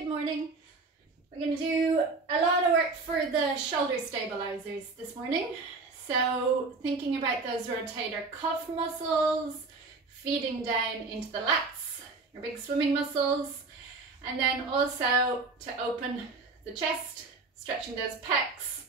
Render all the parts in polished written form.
Good morning. We're going to do a lot of work for the shoulder stabilizers this morning. So thinking about those rotator cuff muscles, feeding down into the lats, your big swimming muscles, and then also to open the chest, stretching those pecs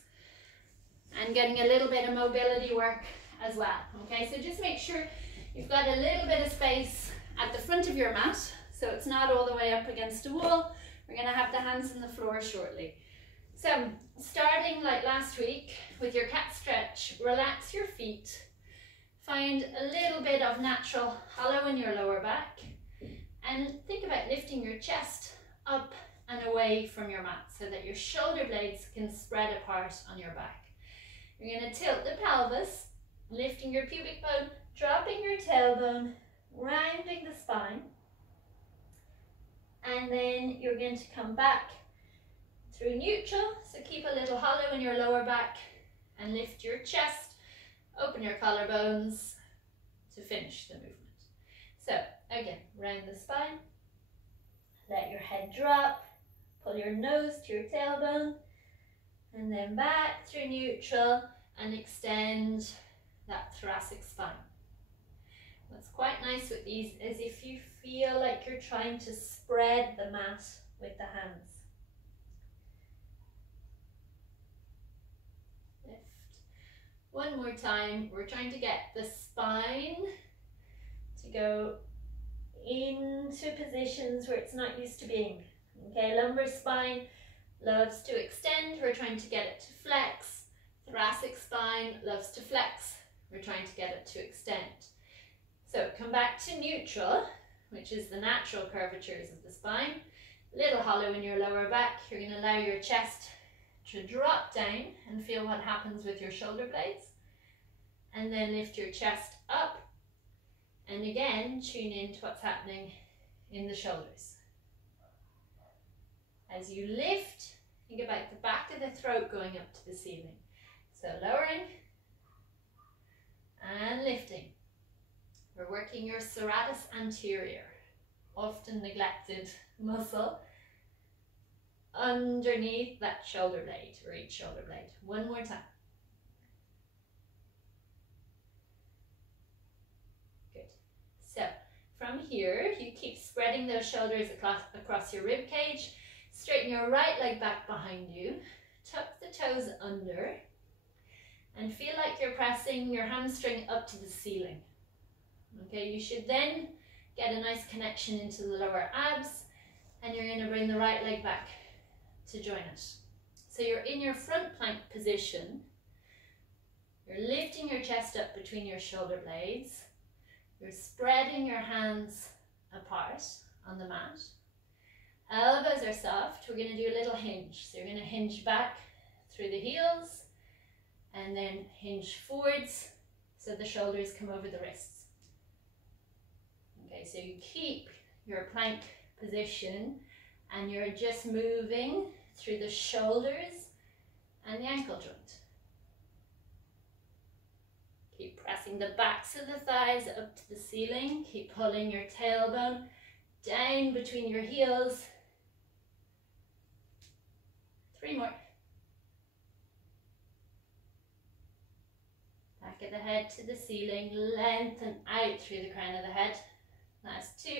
and getting a little bit of mobility work as well. Okay, so just make sure you've got a little bit of space at the front of your mat so it's not all the way up against a wall. We're going to have the hands on the floor shortly. So starting like last week with your cat stretch, relax your feet, find a little bit of natural hollow in your lower back, and think about lifting your chest up and away from your mat so that your shoulder blades can spread apart on your back. You're going to tilt the pelvis, lifting your pubic bone, dropping your tailbone, rounding the spine, and then you're going to come back through neutral, so keep a little hollow in your lower back and lift your chest, open your collarbones to finish the movement. So again, round the spine, let your head drop, pull your nose to your tailbone, and then back through neutral and extend that thoracic spine. What's quite nice with these is if you feel like you're trying to spread the mat with the hands. Lift. One more time, we're trying to get the spine to go into positions where it's not used to being. Okay, lumbar spine loves to extend, we're trying to get it to flex. Thoracic spine loves to flex, we're trying to get it to extend. So come back to neutral, which is the natural curvatures of the spine. Little hollow in your lower back. You're going to allow your chest to drop down and feel what happens with your shoulder blades. And then lift your chest up. And again, tune in to what's happening in the shoulders. As you lift, think about the back of the throat going up to the ceiling. So lowering and lifting. We're working your serratus anterior, often neglected muscle, underneath that shoulder blade, or each shoulder blade. One more time. Good. So from here, you keep spreading those shoulders across your rib cage. Straighten your right leg back behind you. Tuck the toes under. And feel like you're pressing your hamstring up to the ceiling. Okay, you should then get a nice connection into the lower abs, and you're going to bring the right leg back to join it. So you're in your front plank position. You're lifting your chest up between your shoulder blades. You're spreading your hands apart on the mat. Elbows are soft. We're going to do a little hinge. So you're going to hinge back through the heels and then hinge forwards so the shoulders come over the wrists. Okay, so you keep your plank position and you're just moving through the shoulders and the ankle joint. Keep pressing the backs of the thighs up to the ceiling. Keep pulling your tailbone down between your heels. 3 more. Back of the head to the ceiling, lengthen out through the crown of the head. Last 2.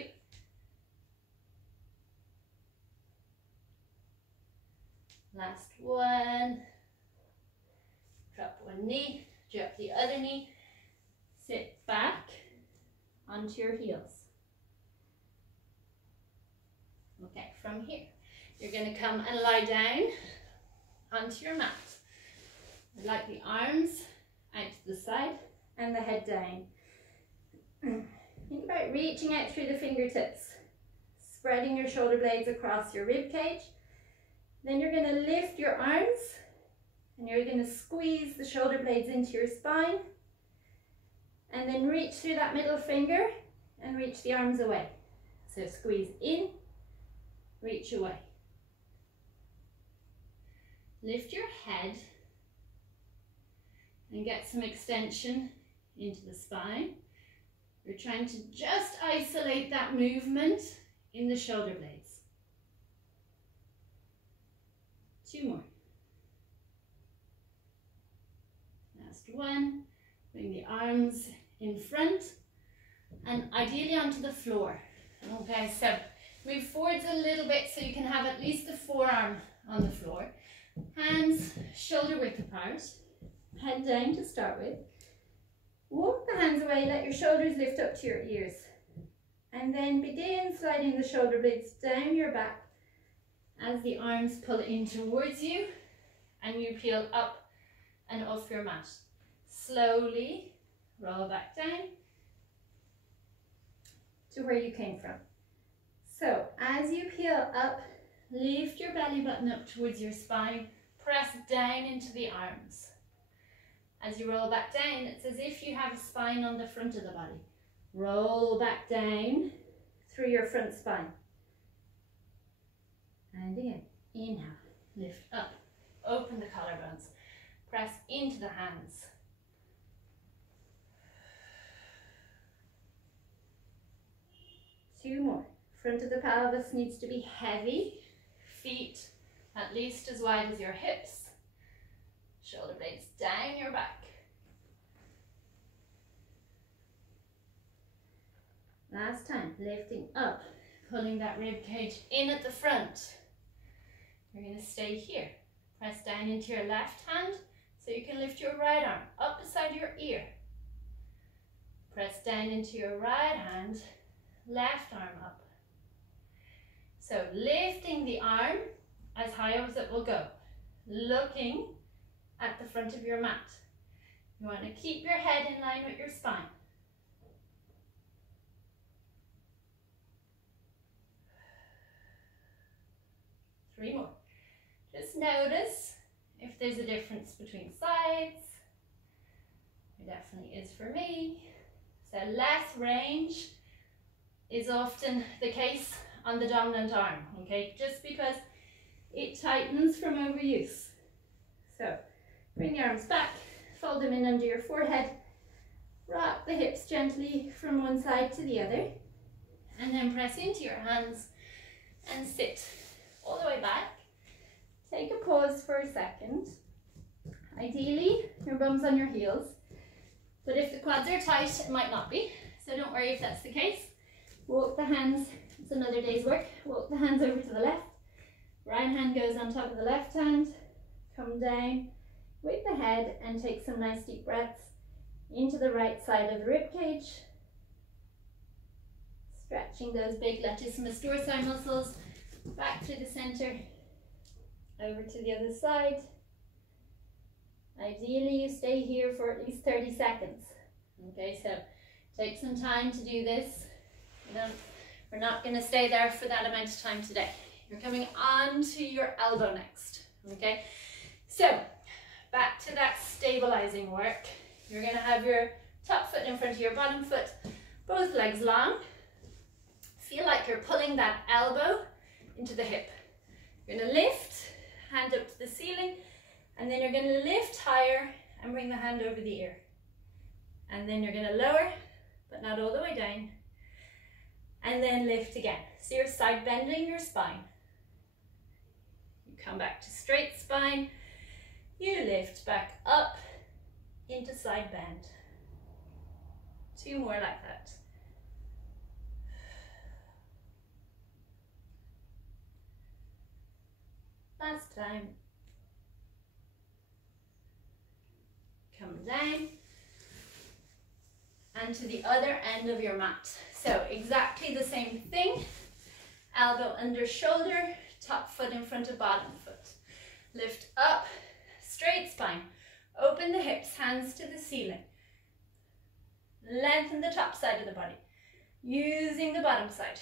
Last 1. Drop one knee, drop the other knee. Sit back onto your heels. Okay, from here, you're going to come and lie down onto your mat. I'd like the arms out to the side and the head down. Think about reaching out through the fingertips, spreading your shoulder blades across your rib cage. Then you're going to lift your arms and you're going to squeeze the shoulder blades into your spine, and then reach through that middle finger and reach the arms away. So squeeze in, reach away. Lift your head and get some extension into the spine. We're trying to just isolate that movement in the shoulder blades. 2 more. Last one. Bring the arms in front and ideally onto the floor. Okay, so move forwards a little bit so you can have at least the forearm on the floor. Hands shoulder width apart. Head down to start with. Walk the hands away, let your shoulders lift up to your ears. And then begin sliding the shoulder blades down your back as the arms pull in towards you and you peel up and off your mat. Slowly roll back down to where you came from. So as you peel up, lift your belly button up towards your spine, press down into the arms. As you roll back down, it's as if you have a spine on the front of the body. Roll back down through your front spine. And again, inhale, lift up, open the collarbones, press into the hands. Two more. Front of the pelvis needs to be heavy. Feet at least as wide as your hips. Shoulder blades down your back. Last time, lifting up, pulling that rib cage in at the front. You're going to stay here. Press down into your left hand so you can lift your right arm up beside your ear. Press down into your right hand, left arm up. So lifting the arm as high as it will go, looking at the front of your mat. You want to keep your head in line with your spine. Three more. Just notice if there's a difference between sides. There definitely is for me. So less range is often the case on the dominant arm, okay? Just because it tightens from overuse. So bring your arms back, fold them in under your forehead, rock the hips gently from one side to the other, and then press into your hands and sit all the way back. Take a pause for a second. Ideally, your bum's on your heels, but if the quads are tight, it might not be, so don't worry if that's the case. Walk the hands, it's another day's work, walk the hands over to the left. Right hand goes on top of the left hand, come down with the head and take some nice deep breaths into the right side of the rib cage. Stretching those big latissimus dorsi muscles back through the center, over to the other side. Ideally you stay here for at least 30 seconds. Okay, so take some time to do this. We're not going to stay there for that amount of time today. You're coming on to your elbow next. Okay, so back to that stabilizing work. You're going to have your top foot in front of your bottom foot, both legs long. Feel like you're pulling that elbow into the hip. You're going to lift, hand up to the ceiling, and then you're going to lift higher and bring the hand over the ear. And then you're going to lower, but not all the way down. And then lift again. So you're side bending your spine. You come back to straight spine. You lift back up into side bend. Two more like that. Last time. Come down. And to the other end of your mat. So exactly the same thing. Elbow under shoulder, top foot in front of bottom foot. Lift up, straight spine. Open the hips, hands to the ceiling. Lengthen the top side of the body. Using the bottom side.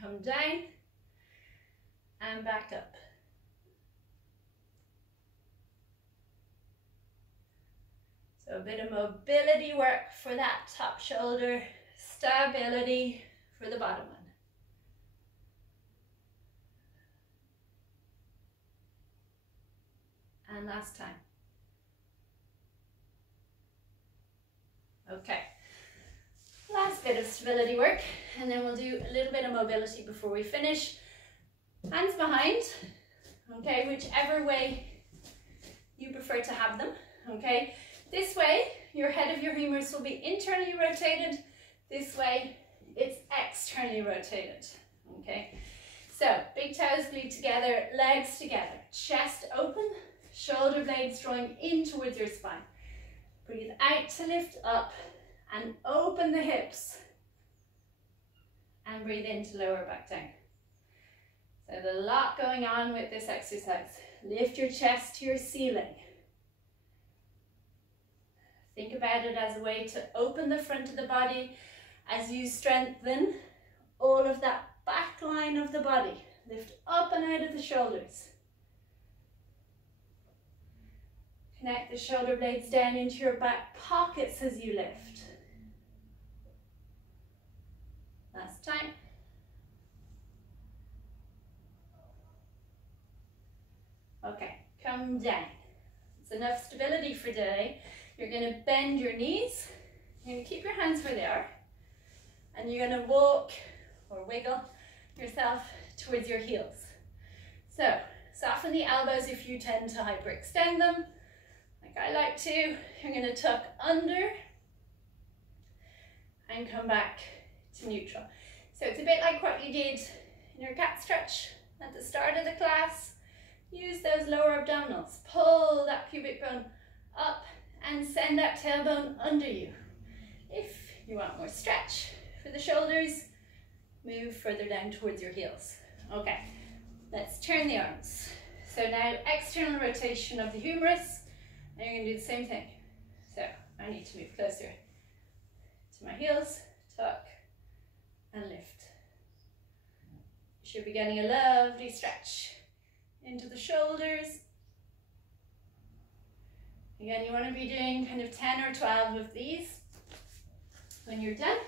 Come down and back up. So a bit of mobility work for that top shoulder, stability for the bottom one. And last time. Okay, last bit of stability work, and then we'll do a little bit of mobility before we finish. Hands behind, okay, whichever way you prefer to have them, okay. This way, your head of your humerus will be internally rotated. This way, it's externally rotated, okay. So, big toes glued together, legs together, chest open, shoulder blades drawing in towards your spine. Breathe out to lift up and open the hips. And breathe in to lower back down. So there's a lot going on with this exercise. Lift your chest to your ceiling. Think about it as a way to open the front of the body as you strengthen all of that back line of the body. Lift up and out of the shoulders. Connect the shoulder blades down into your back pockets as you lift. Last time. Okay, come down. It's enough stability for today. You're going to bend your knees. You're going to keep your hands where they are. And you're going to walk or wiggle yourself towards your heels. So, soften the elbows if you tend to hyperextend them, like I like to. You're going to tuck under and come back to neutral. So it's a bit like what you did in your cat stretch at the start of the class. Use those lower abdominals. Pull that pubic bone up and send that tailbone under you. If you want more stretch for the shoulders, move further down towards your heels. Okay, let's turn the arms. So now external rotation of the humerus, and you're going to do the same thing. So I need to move closer to my heels, tuck and lift. You should be getting a lovely stretch into the shoulders. Again, you want to be doing kind of 10 or 12 of these. When you're done,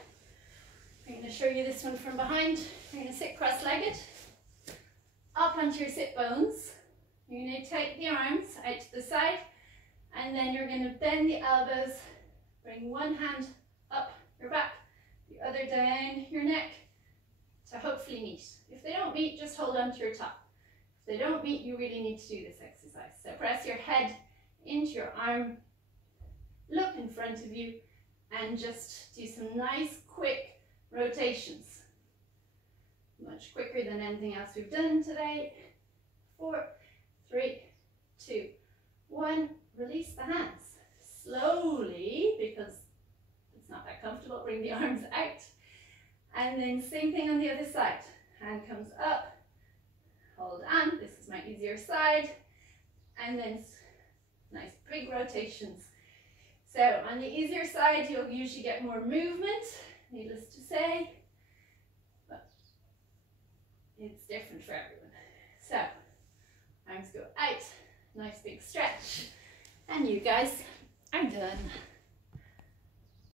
I'm going to show you this one from behind. You're going to sit cross-legged, up onto your sit bones. You're going to take the arms out to the side, and then you're going to bend the elbows, bring one hand up your back, the other down your neck to hopefully meet. If they don't meet, just hold on to your top. If they don't meet, you really need to do this exercise. So press your head into your arm, look in front of you, and just do some nice quick rotations. Much quicker than anything else we've done today. 4, 3, 2, 1. Release the hands. Slowly, because it's not that comfortable, bring the arms out. And then same thing on the other side. Hand comes up, hold on, this is my easier side. And then nice big rotations. So on the easier side, you'll usually get more movement, needless to say, but it's different for everyone. So arms go out, nice big stretch, and you guys are done.